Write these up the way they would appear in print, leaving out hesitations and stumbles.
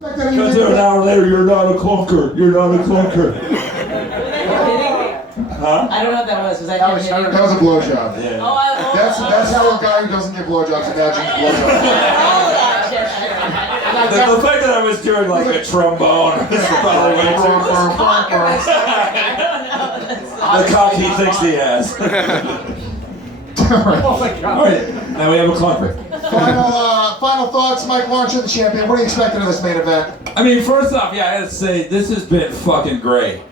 Because an hour later, you're not a clunker. You're not a clunker. Huh? I don't know what that was. That was a blowjob. Yeah. That's how a guy who doesn't get blowjobs imagines blowjobs. The fact that I was doing like a trombone is probably way too the cock he thinks he has. Oh my God. All right, now we have a clunker. Final thoughts, Mike Lawrence, you're the champion. What are you expecting of this main event? I mean, first off, yeah, I gotta say this has been fucking great.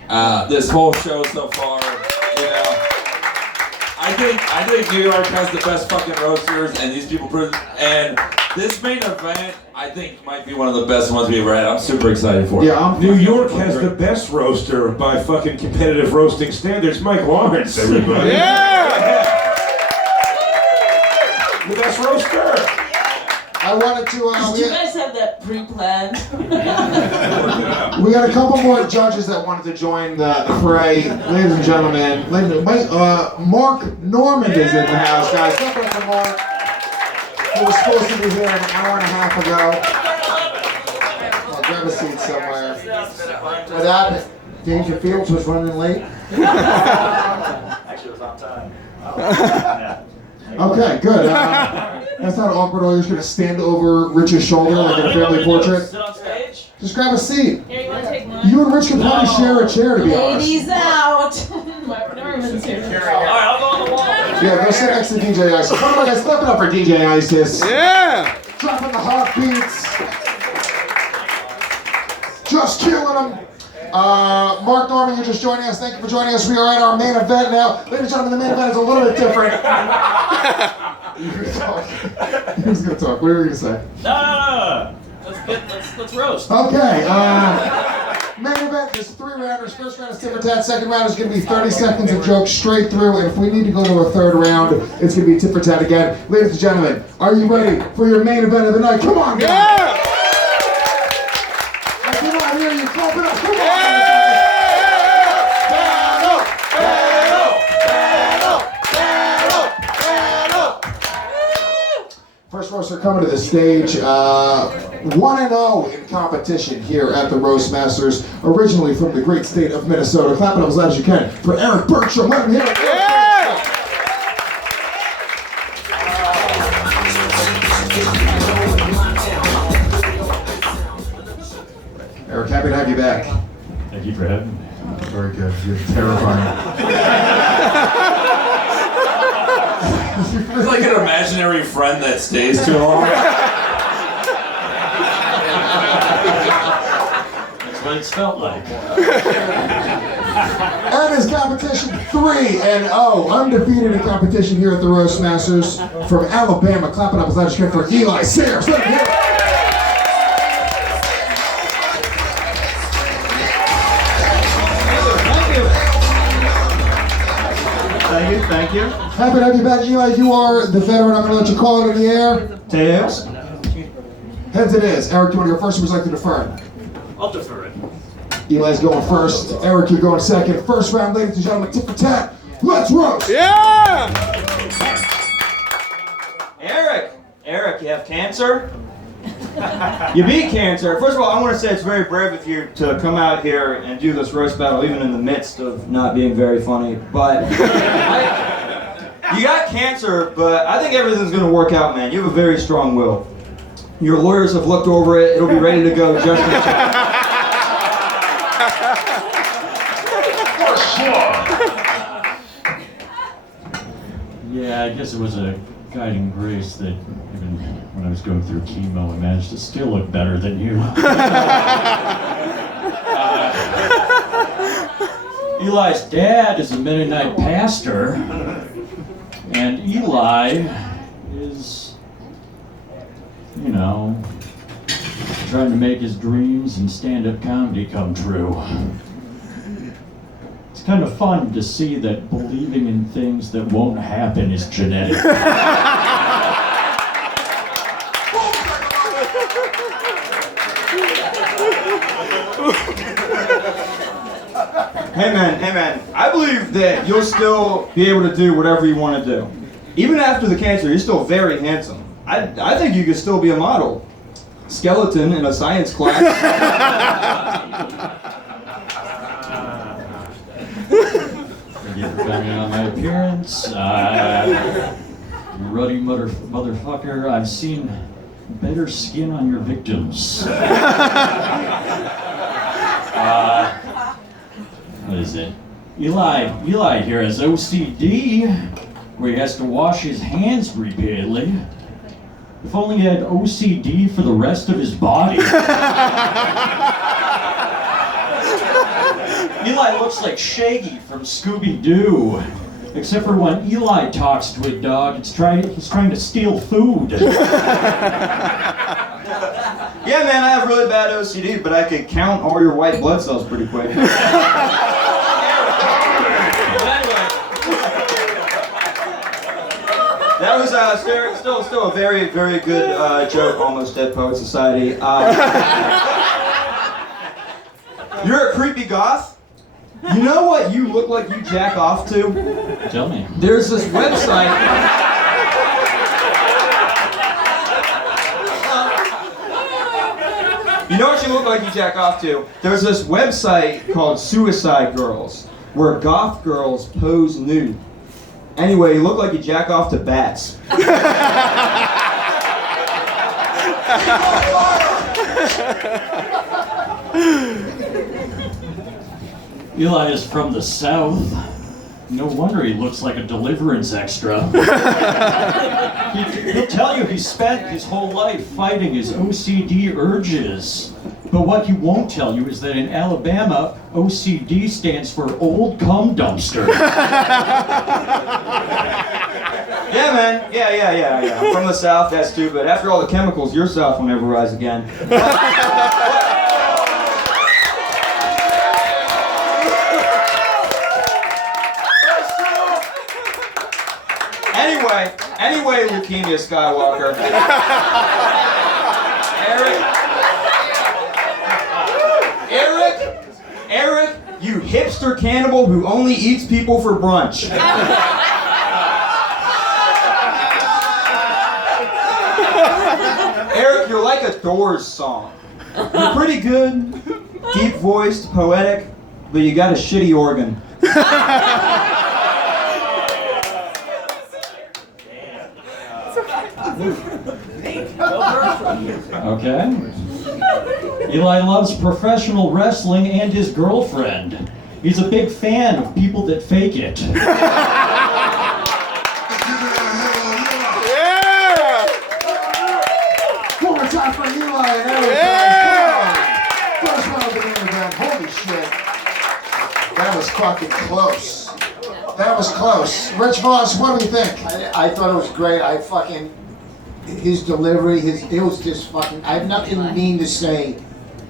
This whole show so far, you know. I think New York has the best fucking roasters, and these people prove. And this main event, I think, might be one of the best ones we've ever had. I'm super excited for it. Yeah, New York has the best roaster by fucking competitive roasting standards. Mike Lawrence, everybody. Yeah! The best roaster. I wanted to. Did you guys have that pre-planned? We got a couple more judges that wanted to join the fray. Ladies and gentlemen, Mark Normand is in the house, guys. Step up to Mark, who was supposed to be here an hour and a half ago. I'll grab a seat somewhere. What happened? Danger Fields was running late? Actually, it was on time. Yeah. Okay, good. That's not awkward. You're just going to stand over Rich's shoulder like in a family portrait. Sit on stage? Just grab a seat. Here, you want to take mine? You and Rich could probably share a chair, to be honest. Ladies out! Mark Norman's here. Alright, I'll go on the wall. Yeah, go sit next to DJ Isis. Come on, guys, step it up for DJ Isis. Yeah! Dropping the hot beats. Just killing them. Mark Norman, you're just joining us. Thank you for joining us. We are at our main event now. Ladies and gentlemen, the main event is a little bit different. You're going to talk. Who's going to talk? What are we going to say? No. Let's roast. Okay. Main event is 3 rounders. First round is tit for tat. Second round is going to be 30 seconds of jokes straight through. And if we need to go to a third round, it's going to be tit for tat again. Ladies and gentlemen, are you ready for your main event of the night? Come on, guys. Yeah! I cannot hear you. Clap it up. Come on. First roaster coming to the stage, 1-0 in competition here at the RoastMasters, originally from the great state of Minnesota. Clap it up as loud as you can for Erik Bergstrom. Let him hear it. Yeah! Erik, happy to have you back. Thank you for having me. Very good. You're terrifying. It's like an imaginary friend that stays too long. That's what it's felt like. And his competition 3-0, undefeated in competition here at the RoastMasters from Alabama. Clap it up as loud as you can for Eli Sairs. Let him hear it. Thank you. Happy to have you back, Eli. You are the veteran. I'm going to let you call it in the air. Tails? Heads it is. Eric, do you want to go first or would you like to defer? I'll defer it. Eli's going first. Eric, you're going second. First round, ladies and gentlemen, tit for tat. Let's roast! Yeah! Eric, you have cancer? You beat cancer. First of all, I want to say it's very brave of you to come out here and do this roast battle, even in the midst of not being very funny. But you got cancer, but I think everything's going to work out, man. You have a very strong will. Your lawyers have looked over it. It'll be ready to go just in time. For sure. Yeah, I guess it was a guiding grace that even when I was going through chemo, I managed to still look better than you. Eli's dad is a Mennonite pastor, and Eli is, you know, trying to make his dreams in stand-up comedy come true. It's kind of fun to see that believing in things that won't happen is genetic. Hey man, I believe that you'll still be able to do whatever you want to do. Even after the cancer, you're still very handsome. I think you could still be a model. skeleton in a science class. Depending on my appearance, ruddy motherfucker, I've seen better skin on your victims. What is it? Eli here has OCD, where he has to wash his hands repeatedly. If only he had OCD for the rest of his body. Eli looks like Shaggy from Scooby-Doo. Except for when Eli talks to a dog, he's trying to steal food. Yeah, man, I have really bad OCD, but I could count all your white blood cells pretty quick. That was still a very, very good joke, Almost Dead Poet Society. You're a creepy goth? You know what you look like you jack off to? Tell me. There's this website. You know what you look like you jack off to? There's this website called Suicide Girls, where goth girls pose nude. Anyway, you look like you jack off to bats. Eli is from the South. No wonder he looks like a Deliverance extra. He'll tell you he spent his whole life fighting his OCD urges. But what he won't tell you is that in Alabama, OCD stands for Old Cum Dumpster. Yeah, man. Yeah. I'm from the South, that's too, but after all the chemicals, your South will never rise again. Anyway, Leukemia Skywalker. Erik, you hipster cannibal who only eats people for brunch. Erik, you're like a Doors song. You're pretty good, deep-voiced, poetic, but you got a shitty organ. Okay. Eli loves professional wrestling and his girlfriend. He's a big fan of people that fake it. One more time for Eli and Erik. First one of the event. Holy shit. That was fucking close. That was close. Rich Voss, what do you think? I thought it was great. His delivery, it was just fucking, I have nothing mean to say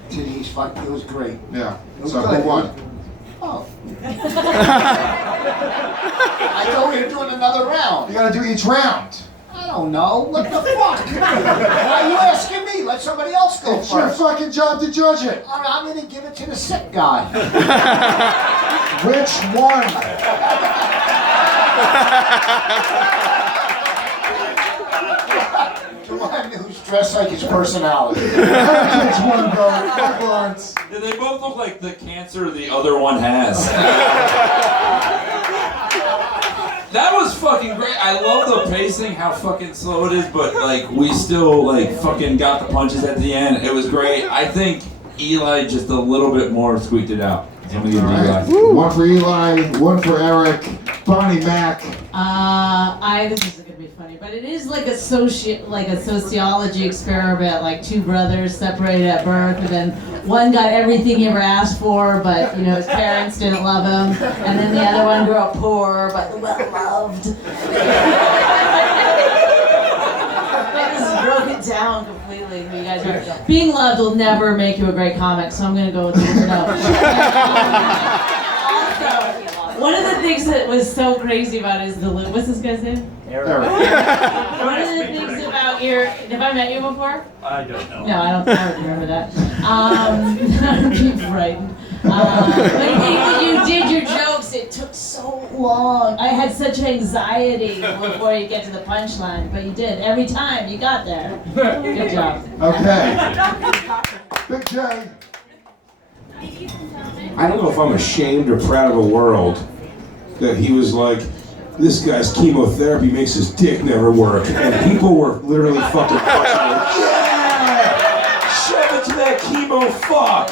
to these fucking, it was great. Yeah. It was So good. who won? Oh. I thought we were doing another round. You gotta do each round. I don't know. What the fuck? Why are you asking me? Let somebody else go It's your first. fucking job to judge it. All right, I'm gonna give it to the sick guy. Which one? The one who's dressed like his personality. Which one, bro? Mark Lawrence. Yeah, they both look like the cancer the other one has. That was fucking great. I love the pacing, how fucking slow it is, but like we still like fucking got the punches at the end. It was great. I think Eli just a little bit more squeaked it out. So I'm gonna give it to Eli. One for Eli, one for Erik. Bonnie Mac. This is gonna be funny, but it is like a sociology experiment, like two brothers separated at birth, and then one got everything he ever asked for, but his parents didn't love him, and then the other one grew up poor but well loved. I just broke it down completely. You guys are being loved will never make you a great comic, so I'm gonna go with no. One of the things that was so crazy about it is what's this guy's name? Erik. One of the things about have I met you before? I don't know. No, I don't remember that. I'm frightened. But you did your jokes, it took so long. I had such anxiety before you get to the punchline, but you did. Every time you got there. Good job. Okay. Big Jay. I don't know if I'm ashamed or proud of the world that he was like, this guy's chemotherapy makes his dick never work. And people were literally fucking punching him. Yeah! Shove it to that chemo fuck!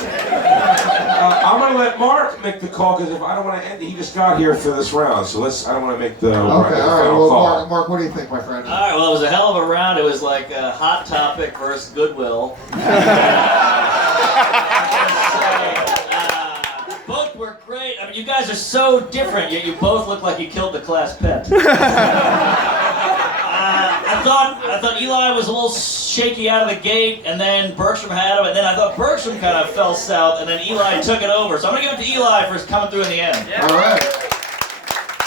I'm gonna let Mark make the call because if I don't want to end it, he just got here for this round. So I don't want to make the Okay, all right. Well, call. Mark, what do you think, my friend? All right, well, it was a hell of a round. It was like a Hot Topic versus Goodwill. Both were great. I mean, you guys are so different, yet you both look like you killed the class pet. I thought Eli was a little shaky out of the gate, and then Bergstrom had him, and then I thought Bergstrom kind of fell south, and then Eli took it over. So I'm gonna give it to Eli for coming through in the end. All right.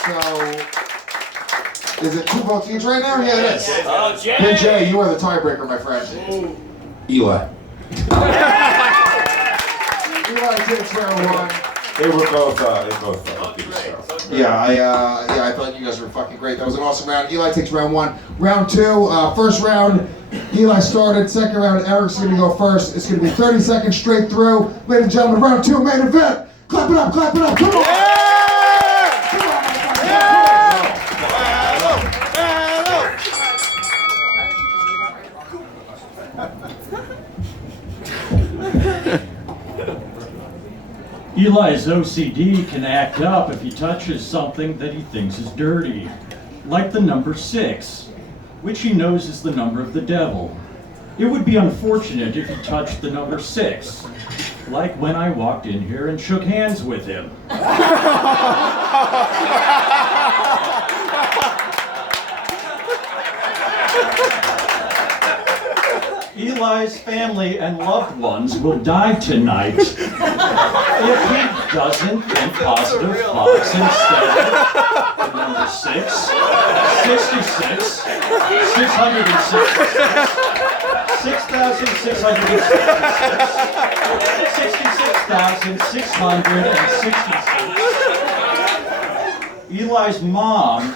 So, is it 2 votes each right now? Yeah, it is. Oh, Jay! Big Jay, you are the tiebreaker, my friend. Eli. Eli takes round 1. They both did so. Yeah, I thought you guys were fucking great. That was an awesome round. Eli takes round 1. Round 2, first round, Eli started. Second round, Eric's gonna go first. It's gonna be 30 seconds straight through. Ladies and gentlemen, round 2, main event. Clap it up, come on. Come on, my Eli's OCD can act up if he touches something that he thinks is dirty, like the number 6, which he knows is the number of the devil. It would be unfortunate if he touched the number 6, like when I walked in here and shook hands with him. Eli's family and loved ones will die tonight if he doesn't think positive thoughts instead of the number 6, 66, 666, 6,666, 66,666. Eli's mom is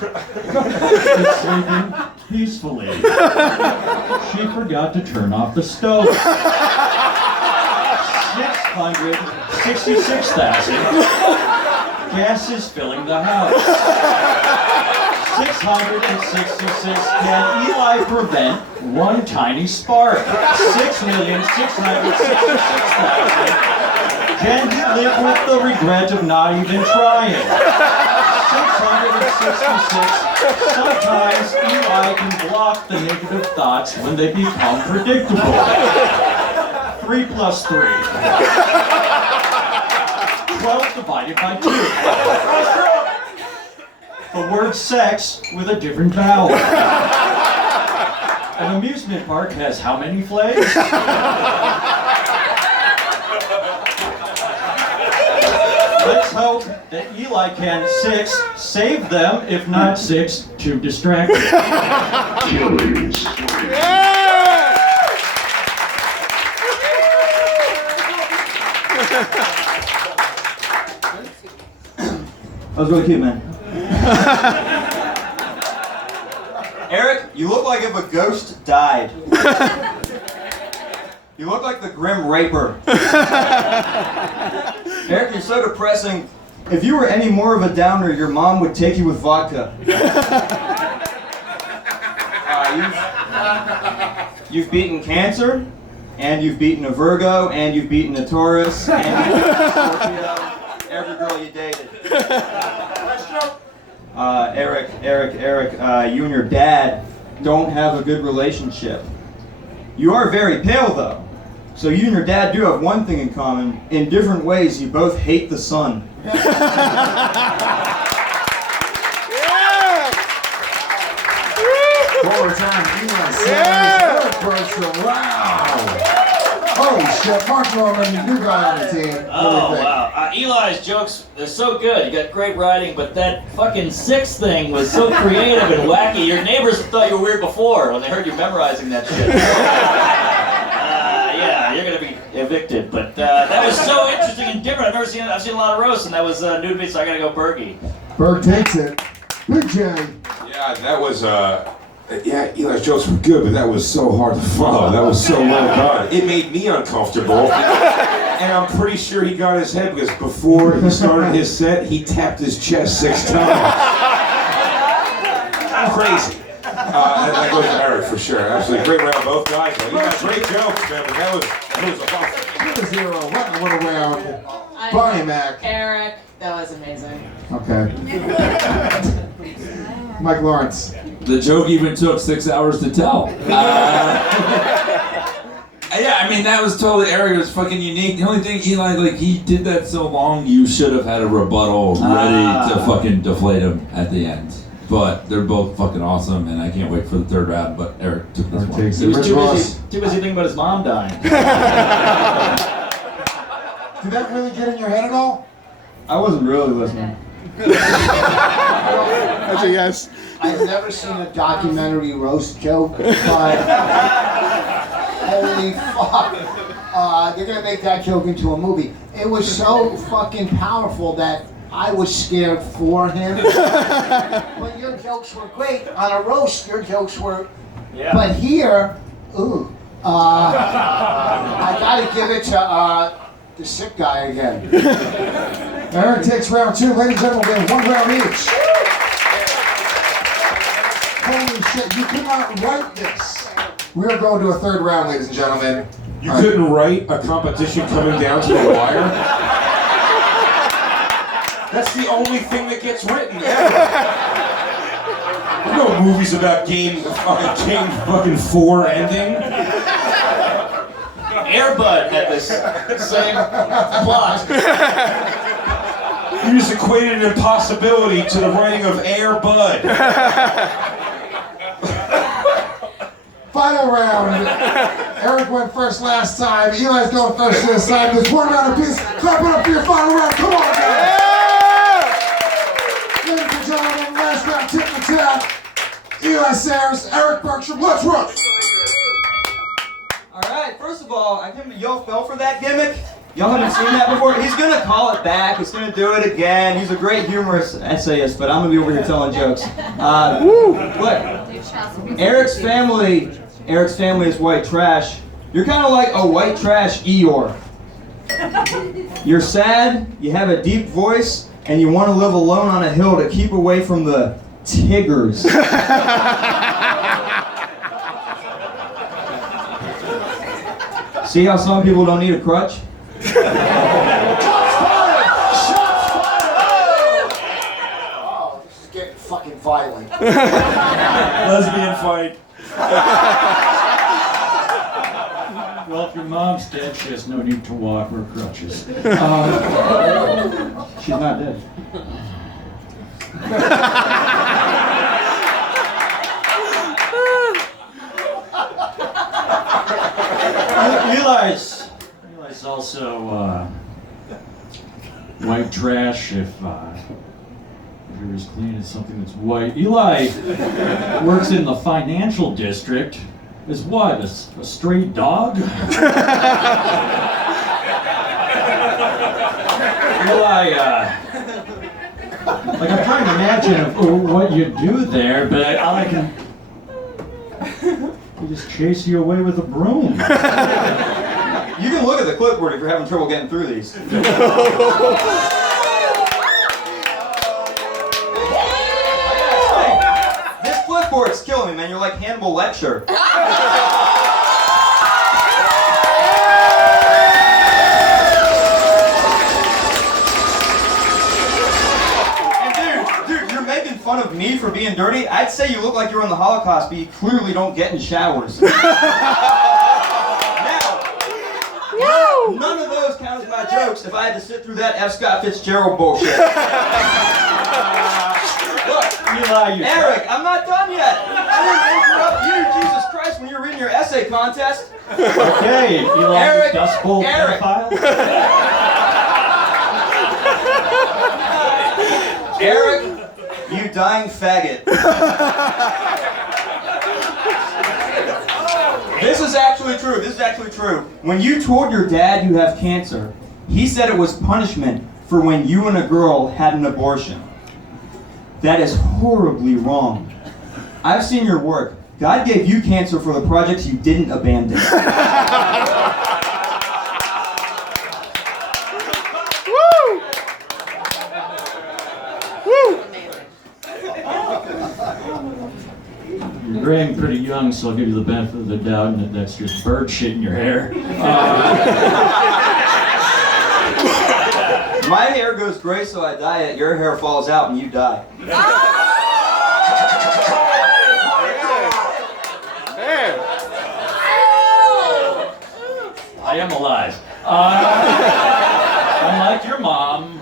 sleeping peacefully. She forgot to turn off the stove. 666,000. Gas is filling the house. 666. Can Eli prevent one tiny spark? 6,666,000. Can he live with the regret of not even trying? 666. Sometimes Eli can block the negative thoughts when they become predictable. 3 plus 3. 12 divided by 2. The word sex with a different vowel. An amusement park has how many flags? Let's hope that Eli can 6, save them, if not 6, to distract them. That was really cute, man. Eric, you look like if a ghost died. You look like the Grim Reaper. Eric, you're so depressing. If you were any more of a downer, your mom would take you with vodka. You've beaten Cancer, and you've beaten a Virgo, and you've beaten a Taurus, and you've beaten a Scorpio. Every girl you dated. Eric, you and your dad don't have a good relationship. You are very pale, though. So you and your dad do have one thing in common. In different ways, you both hate the sun. One more time, Eli Sairs, Erik Bergstrom. Wow! Holy shit, Mark Norman, new guy on the team. Oh, wow. Eli's jokes, they're so good. You got great writing, but that fucking 6 thing was so creative and wacky. Your neighbors thought you were weird before when they heard you memorizing that shit. Yeah, you're going to be evicted. But that was so interesting something different. I've seen a lot of roasts, and that was new to me, so I gotta go Bergie. Berg takes it. Big Jay. Yeah, that was, yeah, Eli's jokes were good, but that was so hard to follow. That was so well done. It made me uncomfortable. And I'm pretty sure he got his head because before he started his set, he tapped his chest 6 times. Crazy. And that goes to Erik for sure. Absolutely great round, both guys. You got great jokes, man, but that was awesome. 2-0, running a little round. Bonnie Mac. Erik, that was amazing. Okay. Mike Lawrence. The joke even took 6 hours to tell. Yeah, I mean, that was totally, Erik was fucking unique. The only thing, Eli, like, he did that so long, you should have had a rebuttal ready to fucking deflate him at the end. But they're both fucking awesome, and I can't wait for the third round, but Erik took this one. Takes He it. was Rich too Ross. busy thinking about his mom dying. Did that really get in your head at all? I wasn't really listening. That's a yes. I've never seen a documentary roast joke, but holy fuck. They're gonna make that joke into a movie. It was so fucking powerful that I was scared for him. But your jokes were great. On a roast, your jokes were... Yeah. But here, ooh, I gotta give it to the sick guy again. Erik takes round 2. Ladies and gentlemen, we have 1 round each. Holy shit, you could not write this. We are going to a 3rd round, ladies and gentlemen. You couldn't write a competition coming down to the wire? That's the only thing that gets written ever. There are no movies about game fucking 4 ending. Airbud had this same plot. You just equated an impossibility to the writing of Air Bud. Final round. Erik went first last time. Eli's going first this time. There's 1 round apiece. Clap it up for your final round. Come on, guys. Ladies and gentlemen, last round, tip for tap. Eli Sairs, Erik Bergstrom. Let's run. Alright, first of all, y'all fell for that gimmick. Y'all haven't seen that before. He's gonna call it back. He's gonna do it again. He's a great humorous essayist, but I'm gonna be over here telling jokes. Look, Erik's family is white trash. You're kind of like a white trash Eeyore. You're sad, you have a deep voice, and you want to live alone on a hill to keep away from the Tiggers. See how some people don't need a crutch? Oh, this is getting fucking violent. Lesbian fight. Well, if your mom's dead, she has no need to walk or crutches. She's not dead. Eli's also white trash if you're as clean as something that's white. Eli works in the financial district. Is what? A stray dog? Eli, like I'm trying to imagine what you do there, but all I can just chase you away with a broom. You can look at the clipboard if you're having trouble getting through these. This clipboard's killing me, man. You're like Hannibal Lecter. And dude, you're making fun of me for being dirty. I'd say you look like you're in the Holocaust, but you clearly don't get in showers. None of those count as my jokes if I had to sit through that F. Scott Fitzgerald bullshit. Look, Eli, Erik, I'm not done yet. I didn't interrupt you, Jesus Christ, when you were reading your essay contest. Okay, Eli, Erik, Dust Bowl pedophile. Erik, you dying faggot. This is actually true. When you told your dad you have cancer, He said it was punishment for when you and a girl had an abortion. That is horribly wrong. I've seen your work. God gave you cancer for the projects you didn't abandon. You're graying pretty young, so I'll give you the benefit of the doubt, and that's just bird shit in your hair. My hair goes gray, so I dye it. Your hair falls out and you die. I am alive. Unlike your mom.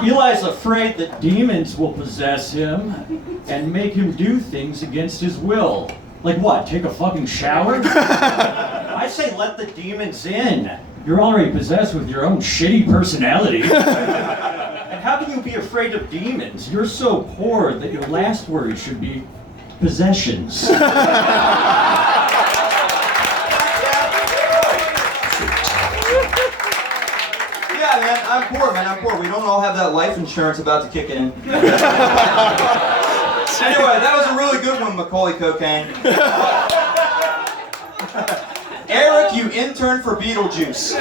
Eli's afraid that demons will possess him and make him do things against his will. Like what? Take a fucking shower? I say let the demons in. You're already possessed with your own shitty personality. And how can you be afraid of demons? You're so poor that your last word should be possessions. Yeah, man, I'm poor, We don't all have that life insurance about to kick in. Anyway, that was a really good one, Macaulay Cocaine. Eric, you intern for Beetlejuice.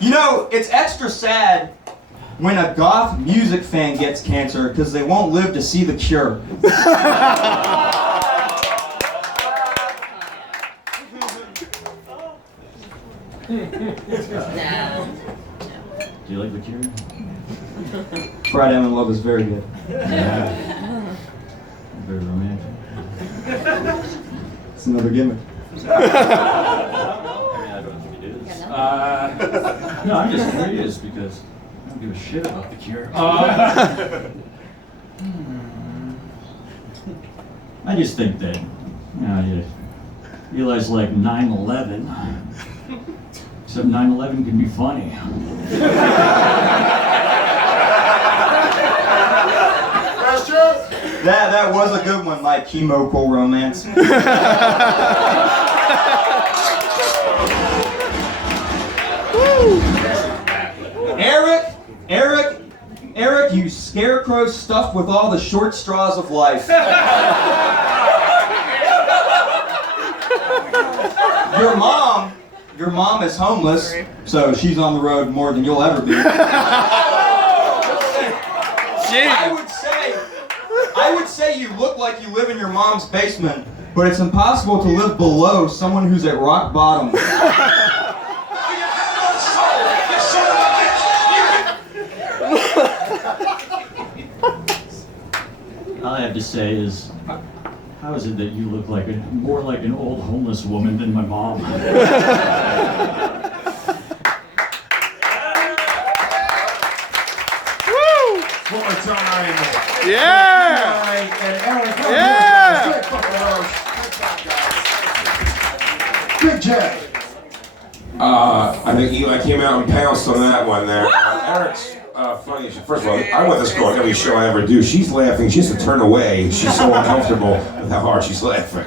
You know, it's extra sad when a goth music fan gets cancer because they won't live to see The Cure. Do you like The Cure? Friday I'm in Love is very good. Yeah. Very romantic. It's another gimmick. I don't think it is. No, I'm just curious because I don't give a shit about The Cure. I just think that, Eli's like 9/11. Except 9/11 can be funny. That was a good one, my chemical romance. Eric, you scarecrow stuffed with all the short straws of life. Your mom is homeless, so she's on the road more than you'll ever be. I would say you look like you live in your mom's basement, but it's impossible to live below someone who's at rock bottom. All I have to say is, how is it that you look like more like an old homeless woman than my mom? One more time. Yeah! And Erik, Yeah! Big Jay. I think Eli came out and pounced on that one there. Eric's funny. First of all, I want this girl on every show I ever do. She's laughing. She has to turn away. She's so uncomfortable with how hard she's laughing.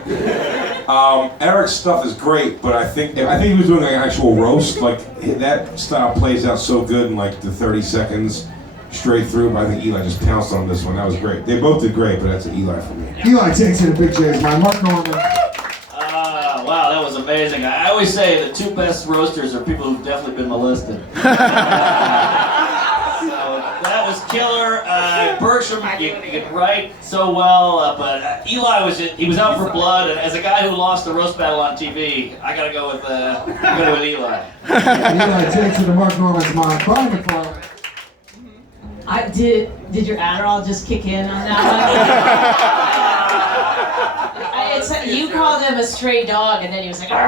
Eric's stuff is great, but I think he was doing an actual roast. Like that style plays out so good in like the 30 seconds straight through. But I think Eli just pounced on this one. That was great. They both did great, but that's an Eli for me. Eli takes it to Big J's mind. Mark Norman. Wow, that was amazing. I always say the two best roasters are people who've definitely been molested. So that was killer. Bergstrom, you could write so well, but Eli was out for blood, and as a guy who lost the roast battle on TV, I gotta go with Eli. Eli takes it to Mark Norman's mind. Brian McFarlane. Did your Adderall just kick in on that one? You called him a stray dog, and then he was like, taking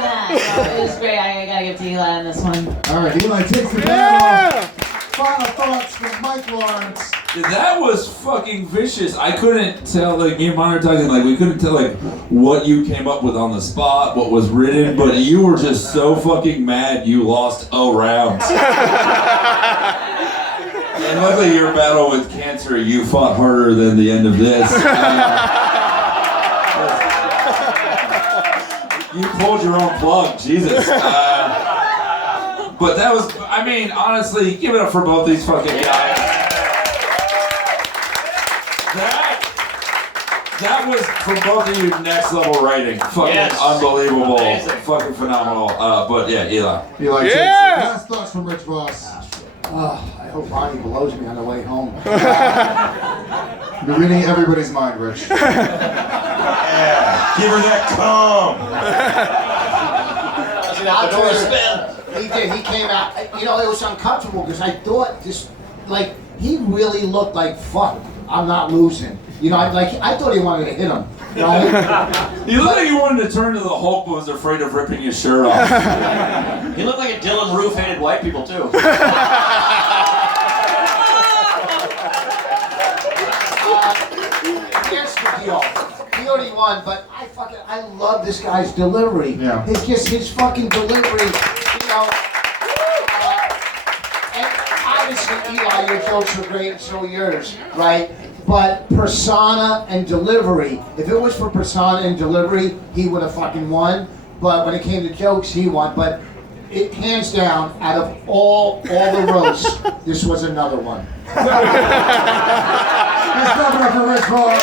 that. So it was great. I gotta give it to Eli on this one. All right, Eli takes the battle. Final thoughts from Mike Lawrence. That was fucking vicious. I couldn't tell, like, me and Mine are talking, like, we couldn't tell, like, what you came up with on the spot, what was written, but you were just so fucking mad you lost 0 rounds. And luckily your battle with cancer, you fought harder than the end of this. You pulled your own plug, Jesus. But that was, I mean, honestly, give it up for both these fucking guys. That was, for both of you, next level writing. Fucking unbelievable. Amazing. Fucking phenomenal. But yeah, Eli. Eli Sairs. Yeah. Last thoughts from Rich Voss. I hope Ronnie blows me on the way home. You're reading everybody's mind, Rich. Yeah. Give her that cum. I'll The door tell you, spin. he did. He came out. You know, it was uncomfortable because I thought this, like, he really looked like, fuck, I'm not losing. You know, I thought he wanted to hit him. Right? You looked like you wanted to turn to the Hulk but was afraid of ripping his shirt off. He looked like a Dylan Roof hated white people too. Here's the deal. He already won, but I love this guy's delivery. Yeah. It's just his fucking delivery, you know. And obviously, Eli, your jokes were great, and so are yours, right? But persona and delivery, if it was for persona and delivery, he would have fucking won. But when it came to jokes, he won. But it, hands down, out of all the roasts, this was another one. Let's clap it up for Rich Voss.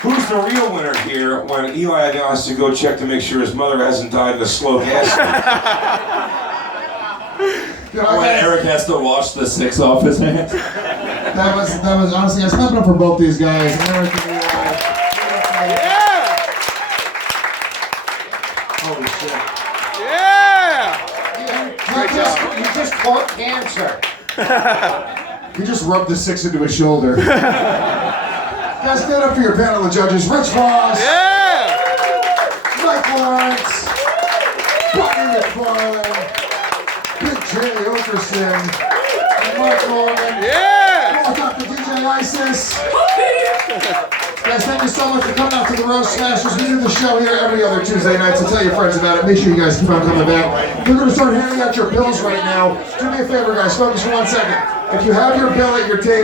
Who's the real winner here when Eli now has to go check to make sure his mother hasn't died in a slow gas leak? When Eric has to wash the 6 off his hands. That was honestly, let's clap it up for both these guys. Eric and Eli. Holy shit. Yeah. You just caught cancer. He just rubbed the 6 into his shoulder. Guys, stand up for your panel of judges. Rich Voss, Yeah. Mike Lawrence, Brian McFarlane, Big Jay Oakerson, and Mark Norman. Yeah. Walk up to DJ ISIS. Guys, thank you so much for coming out to the RoastMasters. We do the show here every other Tuesday night, so tell your friends about it. Make sure you guys keep on coming back. We're going to start handing out your bills right now. Do me a favor, guys. Focus for 1 second. If you have your bill at your table,